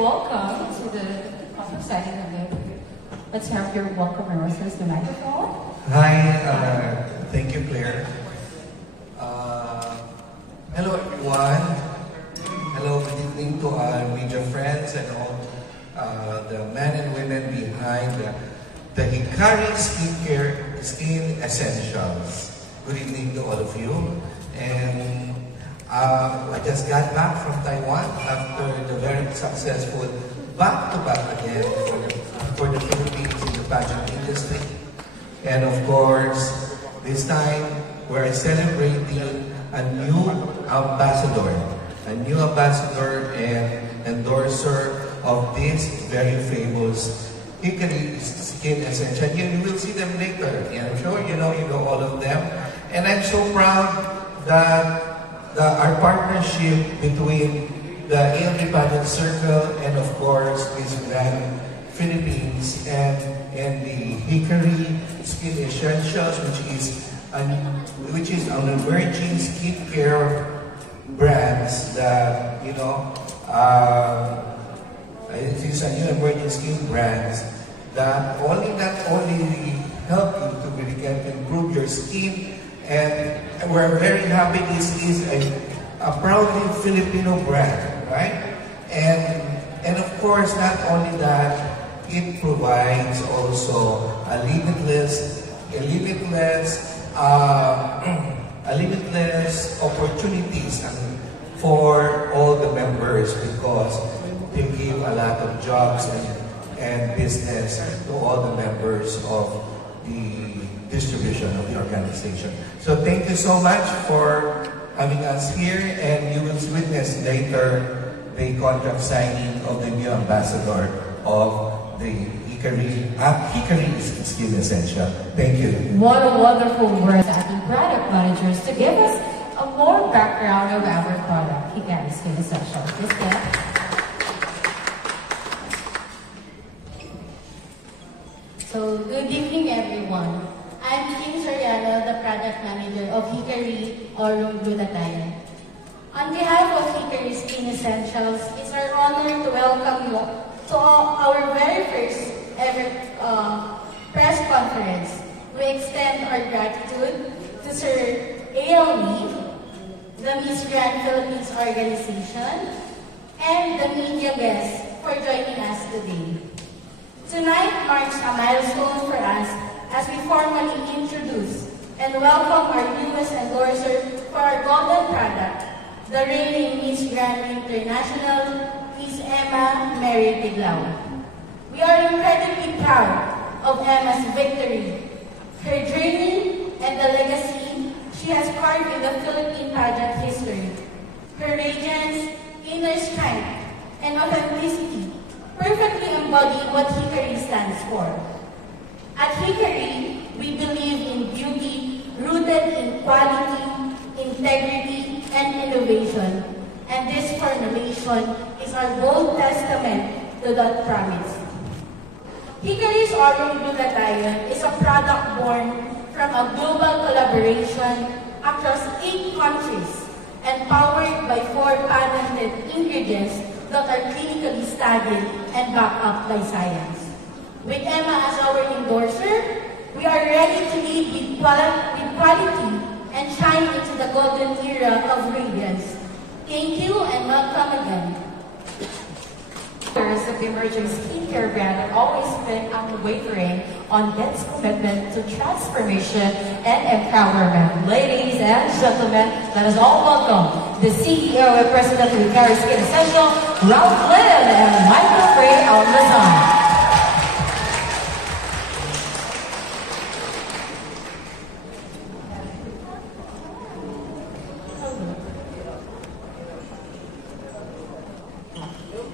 welcome to the public setting of it. Let's have your welcome rehearsals the microphone. Hi, thank you, Claire. Hello, everyone. Hello, good evening to our media friends and all the men and women behind the Hikari Skin Essentials. Good evening to all of you. And I just got back from Taiwan after the very successful back-to-back again for the Philippines in the pageant industry. And of course, this time we're celebrating a new ambassador and endorser of this very famous Hikari Skin Essential. You will see them later. And I'm sure you know all of them. And I'm so proud that our partnership between the ALP Pageant Circle and of course Miss Grand Philippines and the Hikari Skin Essentials, which is an emerging skincare brands that it is a new emerging skin brands that not only help you to really get to improve your skin, and we're very happy this is a proudly Filipino brand, right? And of course, not only that, it provides also a limitless opportunities for all the members, because they give a lot of jobs and business to all the members of the distribution of the organization. So thank you so much for having us here, and you will witness later the contract signing of the new ambassador of the Hikari Skin Essential. Thank you. What a wonderful word, the product managers, to give us a more background of our product, Hikari Skin Essential. So, good evening, everyone. I'm Kim Soriano, the product manager of Hikari Aurum Glutathione. On behalf of Hikari Skin Essentials, it's our honor to welcome you to our very first ever press conference. We extend our gratitude to Sir A.L.E., the Miss Grand Philippines organization, and the media guests for joining us today. Tonight marks a milestone for us as we formally introduce and welcome our newest endorser for our golden product, the reigning Miss Grand International, Miss Emma Mary Tiglao. We are incredibly proud of Emma's victory, her journey, and the legacy she has carved in the Philippine pageant history. Her radiance, inner strength, and authenticity perfectly embody what Hikari stands for. At Hikari, we believe in beauty rooted in quality, integrity, and innovation. And this formulation is our bold testament to that promise. Hikari's Aurum Glutathione is a product born from a global collaboration across 8 countries and powered by 4 patented ingredients that are clinically studied and backed up by science. With Emma as our endorser, we are ready to lead with quality and shine into the golden era of radiance. Thank you and welcome again. Of the emerging skincare brand have always been unwavering on its commitment to transformation and empowerment. Ladies and gentlemen, let us all welcome the CEO and President of Hikari Skin Essential, Ralph Lynn and Michael Frey Almazan.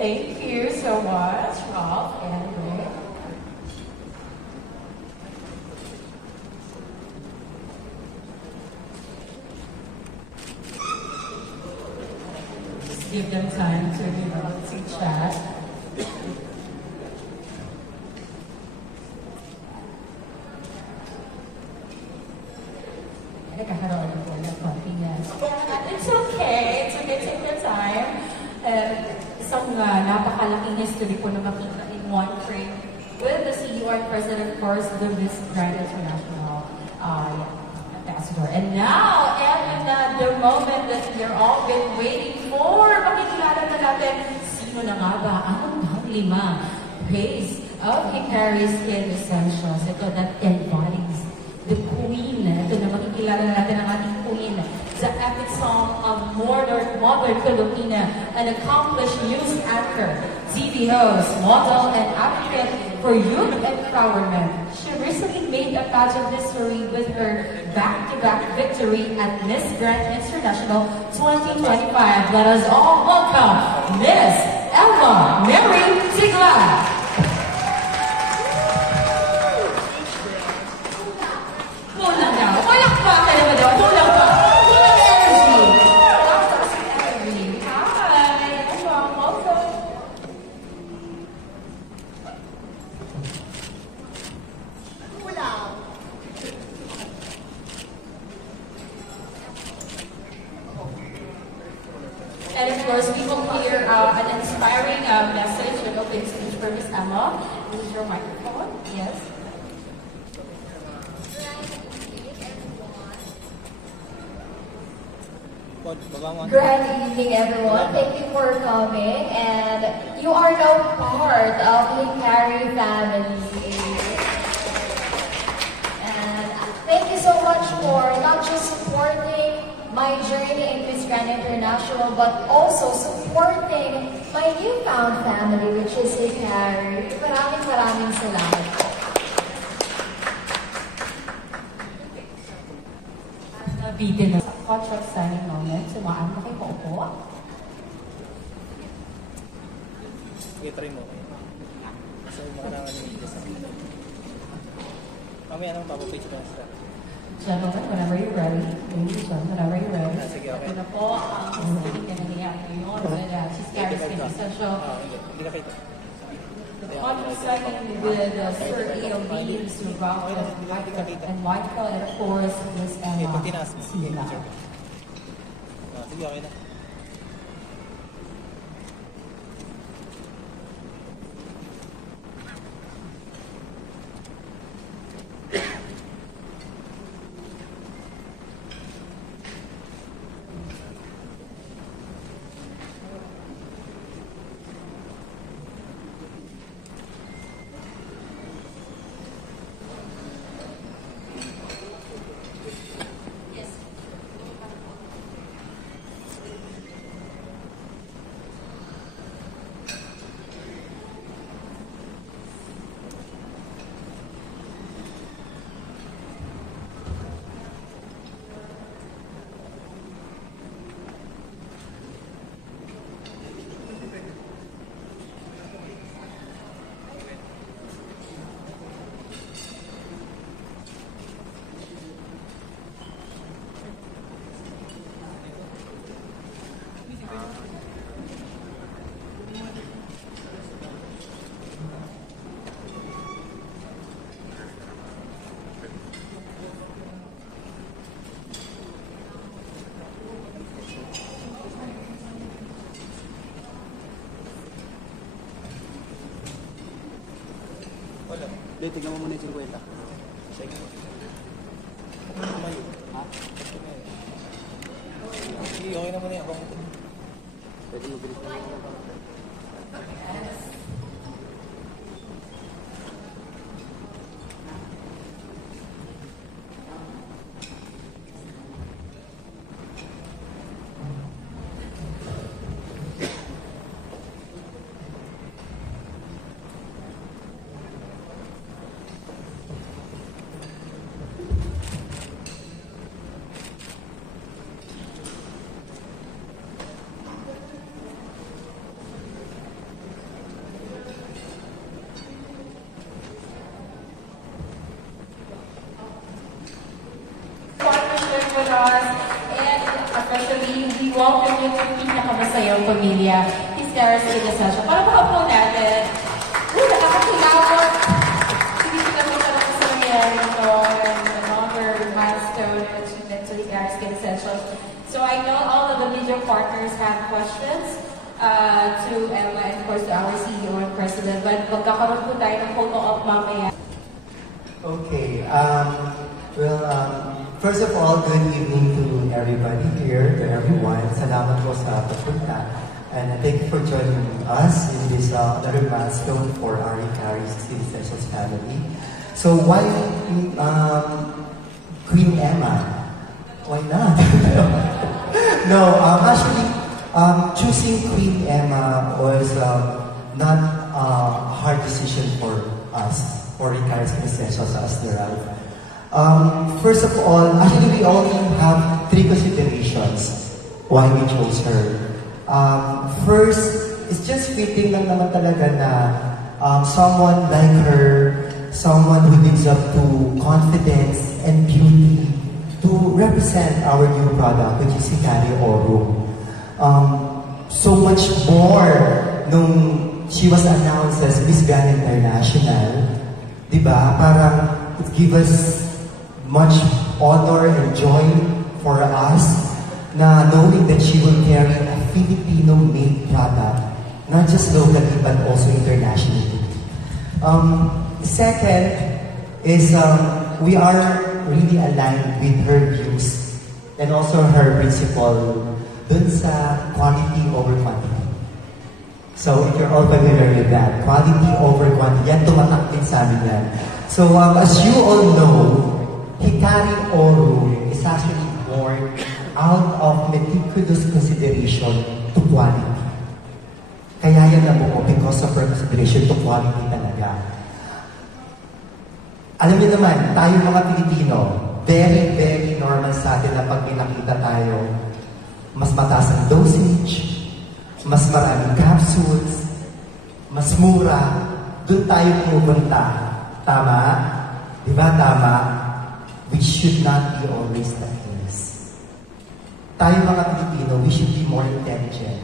Thank you so much, Ralph and Ray. Just give them time to chat. It's okay. It's okay. Take your time. Isang napakalaking history po na makita in one frame with the CUR President, of course, the Miss Grand International Ambassador. And now, and the moment that we're all been waiting for, makikilala na natin, sino na nga ba ang lima praise of Hikari Skin Essentials. Ito that embodies the queen. Ito na makikilala na natin ang ating queen. The epic song of modern Filipina, an accomplished news anchor, TV host, model, and advocate for youth empowerment. She recently made a pageant history with her back-to-back victory at Miss Grand International 2025. Let us all welcome Miss Emma Mary Tigla. Kulang daw. Palakpakan naman daw. Kulang pa. Kulang energy. Hi. Welcome. And of course, we will hear an inspiring message and opening speech for Miss Emma. This is your microphone. Yes. Good evening, everyone. Thank you for coming. And you are now part of the Hikari family. And thank you so much for not just supporting my journey in Miss Grand International, but also supporting my newfound family, which is Hikari. Maraming salamat. Bitin na sa contract signing moment. Sumaan na kayo po. Sige, try mo. Kasi makakaraman yung English. Mamaya naman papapage ko na siya. Gentlemen, whenever you're ready. Ladies and gentlemen, whenever you're ready. Sige, okay. Ito na po ang speaking na nangyayari ngayon. She's carrying skin essential. Hindi ka kita. The contract signing with Sir A.O. Beams, Rock, and Michael, and of course, Miss Emma. Pag tinaas mo. Sige na. Sige, okay na. Dito, tignan mo muna yung 50. Sige. Tumayo. Ha? Sige, okay naman na yan. Pwede mo bilis na. With us, and especially we welcome you to pinakamasayang pamilya, Hikari Skin Essentials. Para makapo natin, nakakatulawag. Hindi sila po talaga sa nangyayari ito, and another milestone achievement to Hikari Skin Essentials. So I know all of the media partners have questions to Emma, and of course to our CEO and President. But magkakaroon po tayo ng photo op mamaya. Okay. First of all, good evening to everybody here, to everyone. Salamat po sa pagpunta. And thank you for joining us in this another milestone for our Hikari 16 Essentials family. So why Queen Emma? Why not? No, actually, choosing Queen Emma was not a hard decision for us, for Hikari 16 Essentials as the Ralph. First of all, actually we only have 3 considerations why we chose her. First, it's just fitting lang naman talaga na someone like her, someone who lives up to confidence and beauty to represent our new product, which is Hikari Oro. So much more nung she was announced as Miss Grand International, diba? Parang it gives us much honor and joy for us na knowing that she will carry a Filipino-made product, not just locally but also internationally. Second is we are really aligned with her views and also her principle dun sa quality over quantity. So if you're all familiar with that, quality over quantity, yan tumatak din sa amin yan. So as you all know, Hikari Oro is actually born out of meticulous consideration to quality. Kaya yan nabuo because of her consideration to quality talaga. Alam niyo naman, tayo mga Pilipino, very, very normal sa atin na pag pinakita tayo, mas mataas ang dosage, mas maraming capsules, mas mura, doon tayo pupunta. Tama? Di ba tama? Which should not be always the case. Tayo mga Pilipino, we should be more intelligent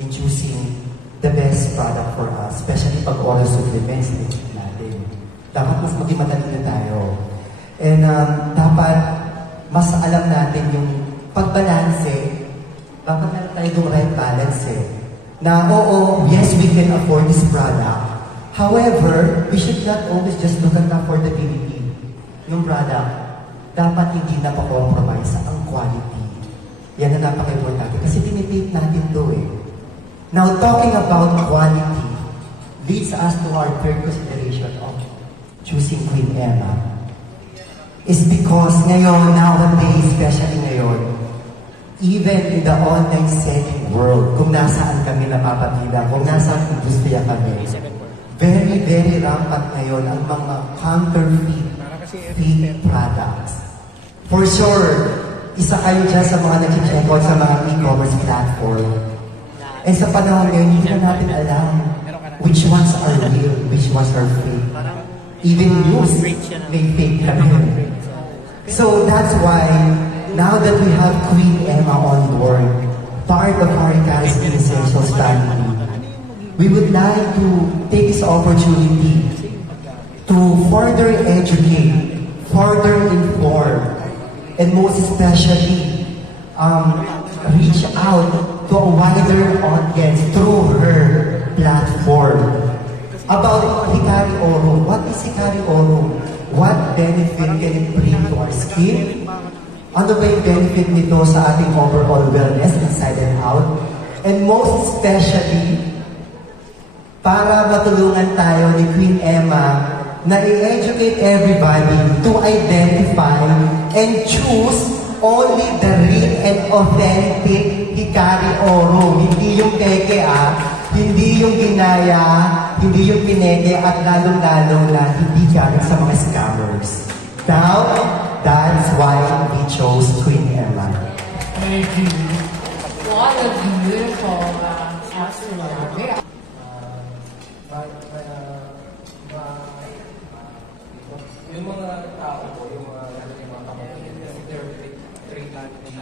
in choosing the best product for us, especially pag oral supplements natin. Dapat mas maging matalino tayo. And dapat mas alam natin yung pagbalanse, dapat meron tayo yung right balance na oo, yes, we can afford this product. However, we should not always just look at the affordability ng product. Dapat hindi na pa-compromise ang quality. Yan na napaka-importante kasi tinitake natin to Now, talking about quality leads us to our third consideration of choosing Queen Emma. Is because ngayon, nowadays, especially ngayon, even in the online selling world, kung nasaan kami napapatila, kung nasaan industriya kami, very, very rampant ngayon ang mga counterfeit fake products. For sure, isa kayo dyan sa mga nag-check out sa mga e-commerce platform. And sa panahon ngayon, hindi na natin alam which ones are real, which ones are fake. Even news may fake na rin. So that's why, now that we have Queen Emma on board, part of our Hikari Essentials family, we would like to take this opportunity to further educate, further inform, and most especially, reach out to a wider audience through her platform about Hikari Oro. What is Hikari Oro? What benefit can it bring to our skin? Ano ba yung benefit nito sa ating overall wellness inside and out? And most especially, para matulungan tayo ni Queen Emma na i-educate everybody to identify and choose only the real and authentic Hikari Oro. Hindi yung peke hindi yung ginaya, hindi yung pineke, at lalong-lalong na hindi galing sa mga scammers. Now, that's why we chose Queen Emma. Thank you. What a beautiful answer. Yung mga tao po, yung mga kapatid, they're trained in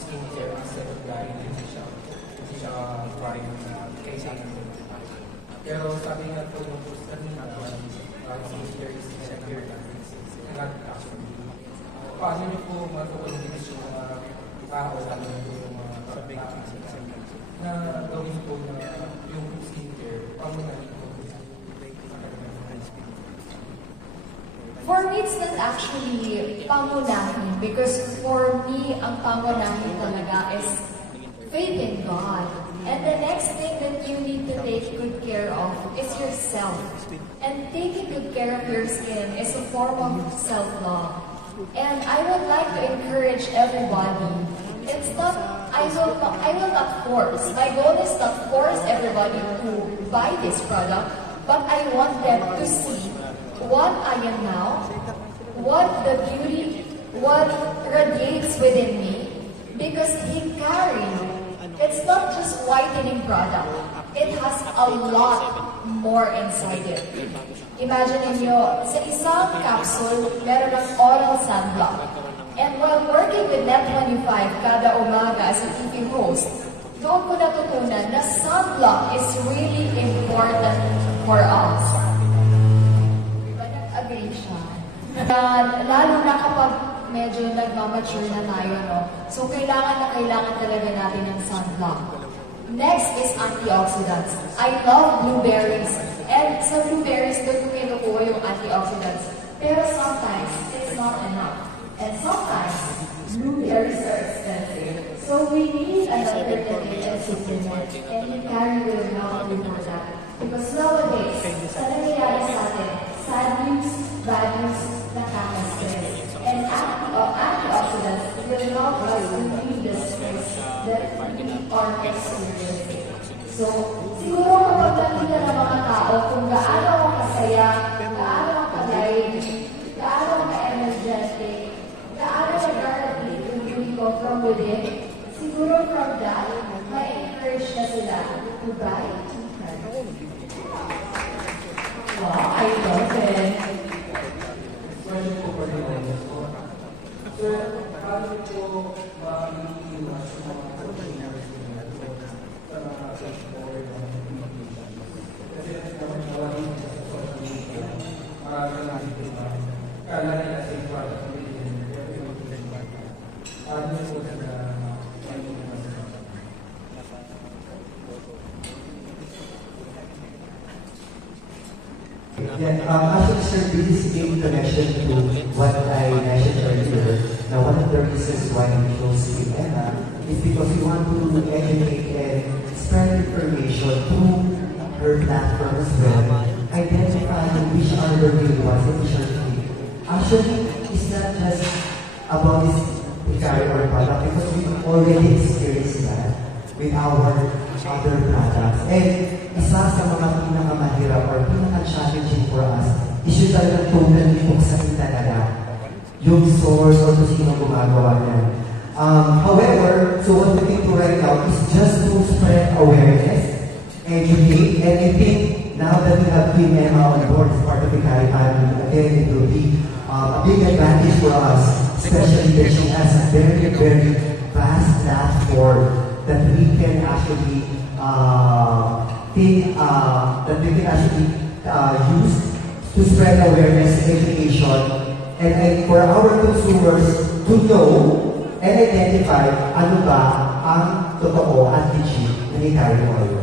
skincare instead of buying kasi siya trying kaysa natin. Pero sabi nga po yung kanina, skincare is secure not actually. Paano niyo po matutunan yung mga tao, lalo yung mga Sa big sa na gawin po na yung skincare, pamunahin po. For me, it's not actually pamunahin because for me, ang pamunahin talaga is faith in God. And the next thing that you need to take good care of is yourself. And taking good care of your skin is a form of self-love. And I would like to encourage everybody. It's not, I will not force. My goal is not force everybody to buy this product, but I want them to see what I am now, what the beauty, what radiates within me, because Hikari, it's not just whitening product. It has a lot more inside it. Imagine niyo, sa isang capsule, meron ng oral sunblock. And while working with Net25 kada umaga as a TV host, doon ko natutunan na sunblock is really important for us. Agree siya. Lalo na kapag medyo nagmamature na tayo, no? So, kailangan talaga natin ng sunblock. Next is antioxidants. I love blueberries. And sa blueberries, doon ko kinukuha yung antioxidants. Pero sometimes, it's not enough. And sometimes, blueberries are expensive. So, we need an alternative supplement. And Hikari will help you for that. Because nowadays, sa nangyayari sa atin, sad news, bad news, nakaka-stress. And antioxidants will help us relieve the stress that we are experiencing. So, siguro kapag nakita ng mga tao kung gaano ako kasaya, gaano ako ka-live, gaano ako ka-energetic, gaano nag-arabit yung beauty ko from within, siguro from that, ma-encourage na sila to buy. Wow, I love it. Question po pa rin po. Sir, paano po ma-iiwas yung mga consumers sa mga dashboard ng communication? Kasi naman nawagin sa social media, marami na diba? Kala nila sa yung product ng media, pero yung paano po sila ma-iiwas? Yeah, actually, sir, this is in connection to what I mentioned earlier. Now, one of the reasons why we chose Emma is because we want to educate and spread information through her platform as well, identifying which are the real ones and which are fake. Actually, it's not just about this Hikari or product because we already experienced that with our other products. And isa sa mga pinakamahirap or pinaka-challenging for us is yung talagang totally buksain talaga yung source or kung sino gumagawa niyan. However, so what we can do right now is just to spread awareness, educate, and I think now that we have Queen Emma on board as part of the Hikari family, again, it will be a big advantage for us, especially that she has a very, very vast platform that we can actually use to spread awareness, education, and for our consumers to know and identify ano ba ang totoo at legit na Hikari oil.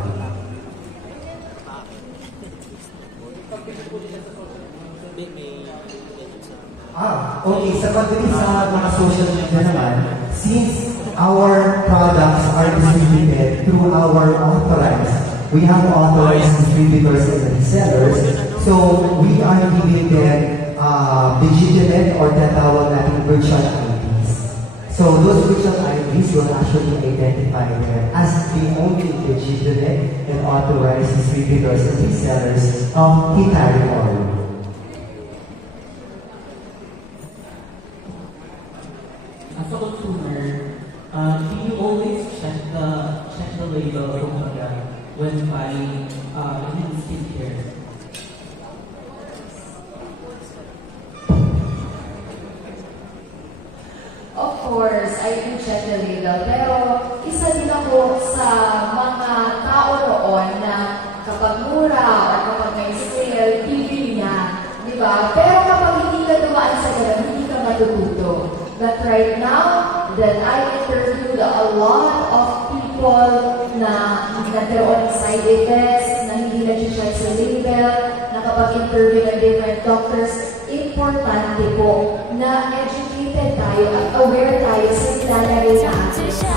Okay, sa pagdating sa mga social media naman, since our products are distributed through our authorized, we have authorized distributors and resellers, so we are giving them legitimate or tatawag natin virtual IDs. So those virtual IDs will actually identify them as the only legitimate and authorized distributors and resellers of Hikari oil. As a consumer, do you always check the label when buying any skincare? Of course, I do check the label. Pero isa din ako sa mga tao roon na kapag mura or kapag may sale, bibili na. Diba? Pero kapag hindi ka dumaan sa ganun, hindi ka matututo. But right now, that I interviewed a lot of people na nagkaroon ng side effects, na hindi nag-check sa label, nakapag-interview ng different doctors, importante po na educated tayo at aware tayo sa nilalagay sa atin sa